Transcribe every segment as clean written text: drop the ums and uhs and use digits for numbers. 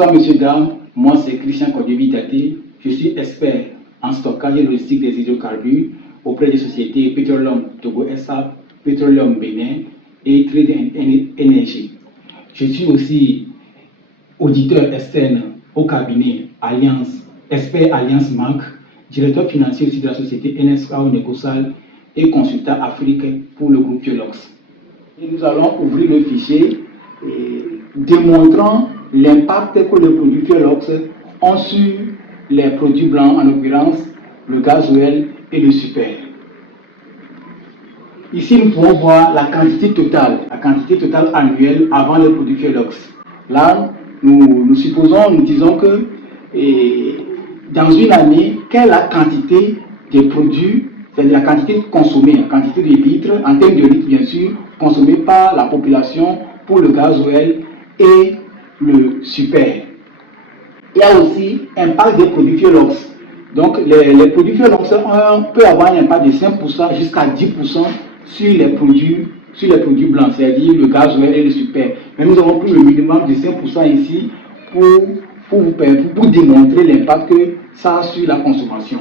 Bonsoir, messieurs, dames. Moi, c'est Christian Kodjevi-Daté. Je suis expert en stockage et logistique des hydrocarbures auprès des sociétés Petroleum Togo SA, Petroleum Bénin et Trade Energy. Je suis aussi auditeur externe au cabinet Alliance, expert Alliance Marc, directeur financier aussi de la société NSA Necosal et consultant Afrique pour le groupe Fiolox. Et nous allons ouvrir le fichier démontrant l'impact que les produits Fiolox ont sur les produits blancs, en l'occurrence le gasoil et le super. Ici, nous pouvons voir la quantité totale annuelle avant les produits Fiolox. Là, nous disons que dans une année, quelle est la quantité des produits, c'est-à-dire la quantité consommée, la quantité de litres, en termes de litres bien sûr, consommée par la population pour le gasoil et le super. Il y a aussi l'impact des produits Fiolox. Donc les produits Fiolox peuvent avoir un impact de 5% jusqu'à 10% sur les produits blancs, c'est-à-dire le gasoil et le super. Mais nous avons pris le minimum de 5% ici pour démontrer l'impact que ça a sur la consommation.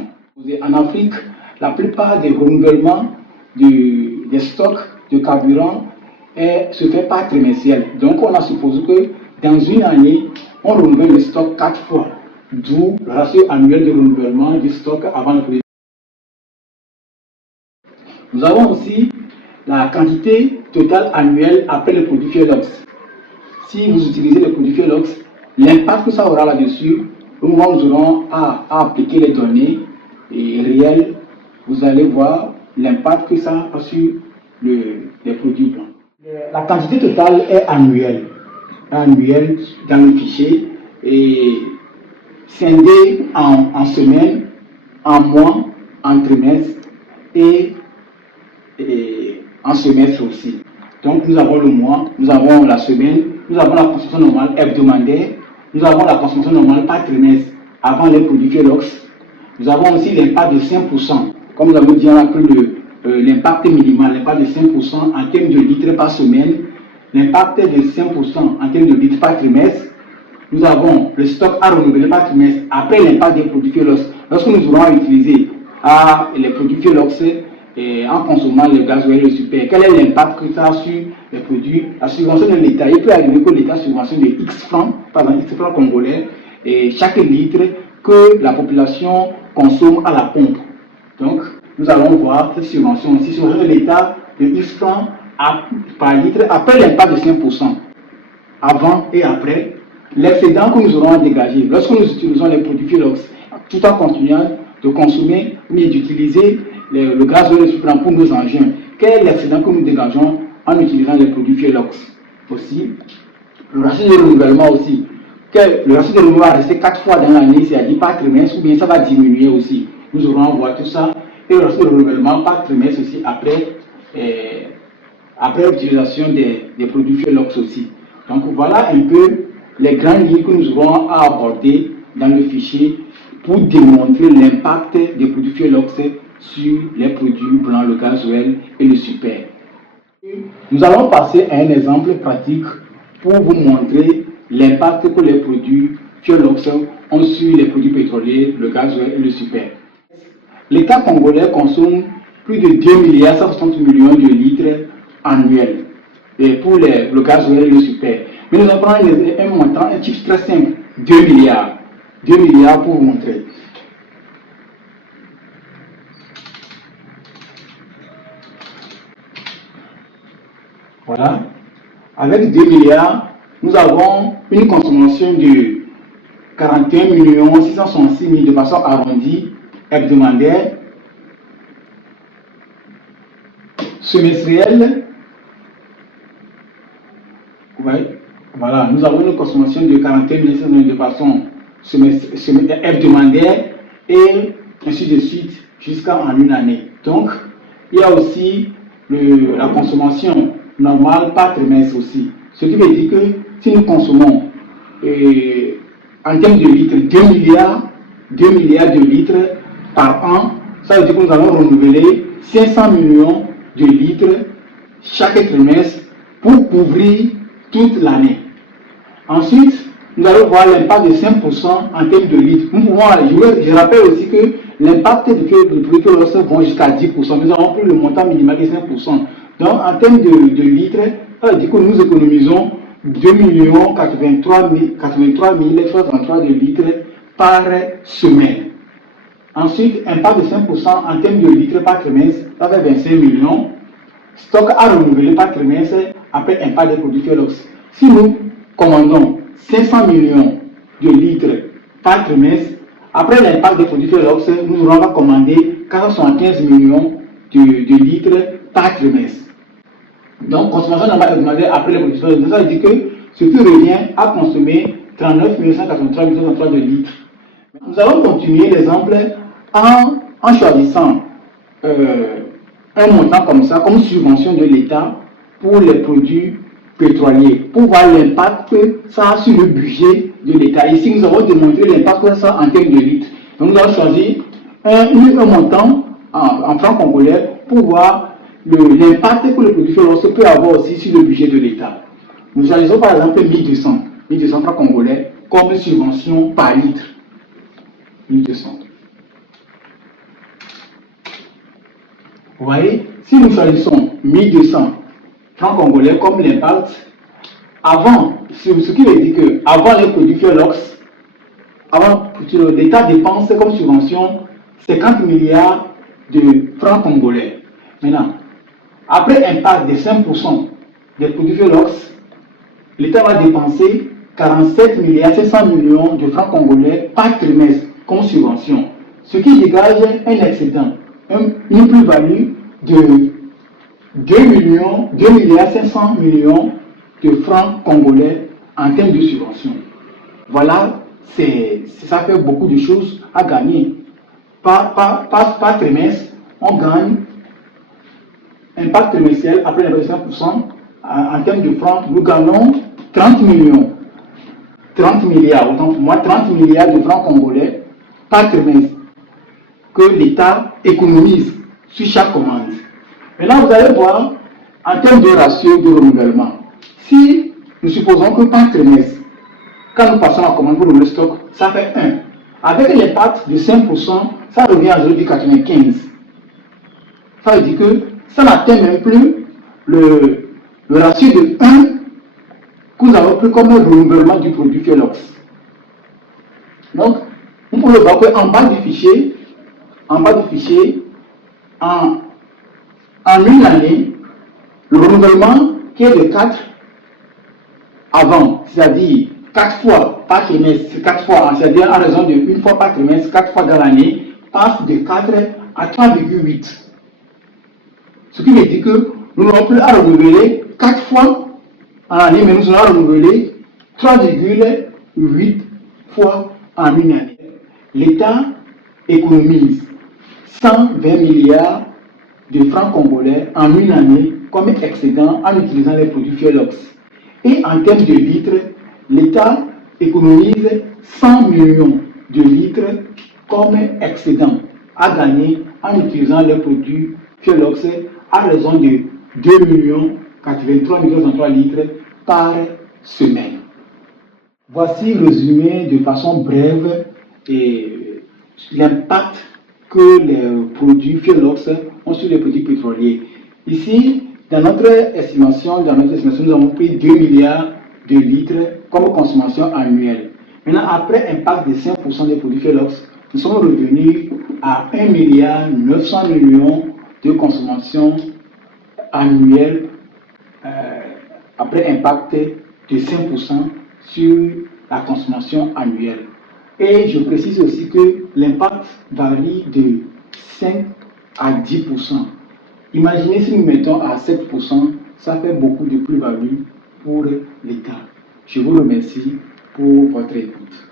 En Afrique, la plupart des renouvellements des stocks de carburant se fait par trimestriel. Donc on a supposé que dans une année, on renouvelle le stock 4 fois, d'où le ratio annuel de renouvellement du stock avant le produit. Nous avons aussi la quantité totale annuelle après le produit Fiolox. Si vous utilisez le produit Fiolox, l'impact que ça aura là-dessus, au moment où nous aurons à appliquer les données réelles, vous allez voir l'impact que ça a sur les produits blancs. La quantité totale est annuelle dans le fichier et scindée en semaines, en mois, en trimestre et en semestre aussi. Donc nous avons le mois, nous avons la semaine, nous avons la consommation normale hebdomadaire, nous avons la consommation normale par trimestre avant les produits Fiolox. Nous avons aussi l'impact de 5%. Comme nous avons dit, on a pris l'impact minimal, l'impact de 5% en termes de litres par semaine, l'impact de 5% en termes de litres par trimestre. Nous avons le stock à renouveler par trimestre après l'impact des produits Fiolox. Lorsque nous aurons à utiliser les produits Fiolox en consommant le gasoil et le super, quel est l'impact que ça a sur les produits? La subvention de l'État, il peut arriver que l'État subventionne de X francs, par exemple X francs congolais, et chaque litre que la population consomme à la pompe. Donc, nous allons voir cette subvention aussi sur l'État de X francs par litre après l'impact de 5%. Avant et après, l'excédent que nous aurons à dégager lorsque nous utilisons les produits Fiolox, tout en continuant de consommer mais d'utiliser le gasoil et le super pour nos engins. Quel est l'excédent que nous dégageons en utilisant les produits Fiolox? Aussi, le ratio de renouvellement aussi. Le ratio de renouvellement va rester 4 fois dans l'année, c'est-à-dire par trimestre, ou bien ça va diminuer aussi. Nous aurons à voir tout ça. Et le ratio de renouvellement par trimestre aussi après l'utilisation des produits Fiolox aussi. Donc voilà un peu les grandes lignes que nous aurons à aborder dans le fichier pour démontrer l'impact des produits Fiolox sur les produits blancs, le gasoil et le super. Nous allons passer à un exemple pratique pour vous montrer l'impact que les produits Fiolox ont sur les produits pétroliers, le gasoil et le super. L'État congolais consomme plus de 2,160 milliards de litres annuels pour le gasoil et le super. Mais nous allons prendre un montant, un chiffre très simple, 2 milliards. 2 milliards pour vous montrer. Voilà. Avec 2 milliards, nous avons une consommation de 41 666 000 de façon arrondie hebdomadaire, semestrielle. Voilà, nous avons une consommation de 41 600 000 de façon hebdomadaire et ainsi de suite jusqu'en une année. Donc, il y a aussi la consommation normale par trimestre aussi. Ce qui veut dire que si nous consommons en termes de litres 2 milliards de litres par an, ça veut dire que nous allons renouveler 500 millions de litres chaque trimestre pour couvrir toute l'année. Ensuite, nous allons voir l'impact de 5% en termes de litres. Je rappelle aussi que l'impact de produits Fiolox vont jusqu'à 10%. Nous avons pris le montant minimal de 5%. Donc, en termes de litres, ça veut dire que nous économisons 2 83 333 de litres par semaine. Ensuite, impact de 5% en termes de litres par trimestre, ça fait 25 millions. Stock à renouveler par trimestre après impact des produits Fiolox. Si nous commandons 500 millions de litres par trimestre, après l'impact des produits Fiolox, nous aurons commandé 475 millions de litres par trimestre. Donc, consommation normale demandée après les produits Fiolox. Ça veut dire que ce qui revient à consommer 39 183 de litres. Nous allons continuer l'exemple en choisissant un montant comme ça, comme subvention de l'État pour les produits pétroliers, pour voir l'impact que ça a sur le budget de l'État. Ici, nous avons démontré l'impact que ça a en termes de litres. Donc, nous allons choisir un montant en francs congolais pour voir l'impact que le produit Fiolox peut avoir aussi sur le budget de l'État. Nous choisissons par exemple 1200 francs congolais comme subvention par litre. 1200. Vous voyez, si nous choisissons 1200 francs congolais comme l'impact, avant, ce qui veut dire qu'avant les produits Fiolox, l'État dépense comme subvention 50 milliards de francs congolais. Maintenant, après impact de 5% des produits Fiolox, l'État va dépenser 47 milliards 500 millions de francs congolais par trimestre comme subvention, ce qui dégage un excédent, une plus-value de 2 milliards 500 millions de francs congolais en termes de subvention. Voilà, ça fait beaucoup de choses à gagner. Par trimestre, on gagne impact trimestriel après les 5%. En termes de francs, nous gagnons 30 millions. 30 milliards, autant pour moi, 30 milliards de francs congolais par trimestre que l'État économise sur chaque commande. Maintenant, vous allez voir, en termes de ratio de renouvellement, si nous supposons que par trimestre, quand nous passons la commande pour le stock, ça fait 1. Avec l'impact de 5%, ça revient à 0,95. Ça veut dire que ça n'atteint même plus le ratio de 1 que nous avons pris comme renouvellement du produit Fiolox. Donc, vous pouvez voir qu'en bas du fichier, en une année, le renouvellement qui est de 4 avant, c'est-à-dire 4 fois par trimestre, 4 fois, c'est-à-dire en raison de 1 fois par trimestre, 4 fois dans l'année, passe de 4 à 3,8. Ce qui veut dire que nous n'aurons plus à renouveler 4 fois en année, mais nous allons renouveler 3,8 fois en une année. L'État économise 120 milliards de francs congolais en une année comme excédent en utilisant les produits Fiolox. Et en termes de litres, l'État économise 100 millions de litres comme excédent à gagner en utilisant les produits Fiolox à raison de 2 83 litres par semaine. Voici résumé de façon brève l'impact que les produits Fiolox ont sur les produits pétroliers. Ici, dans notre estimation, nous avons pris 2 milliards de litres comme consommation annuelle. Maintenant, après impact de 5% des produits Fiolox, nous sommes revenus à 1 milliard 900 millions de consommation annuelle après impact de 5% sur la consommation annuelle. Et je précise aussi que l'impact varie de 5 à 10%. Imaginez si nous mettons à 7%, ça fait beaucoup de plus-value pour l'État. Je vous remercie pour votre écoute.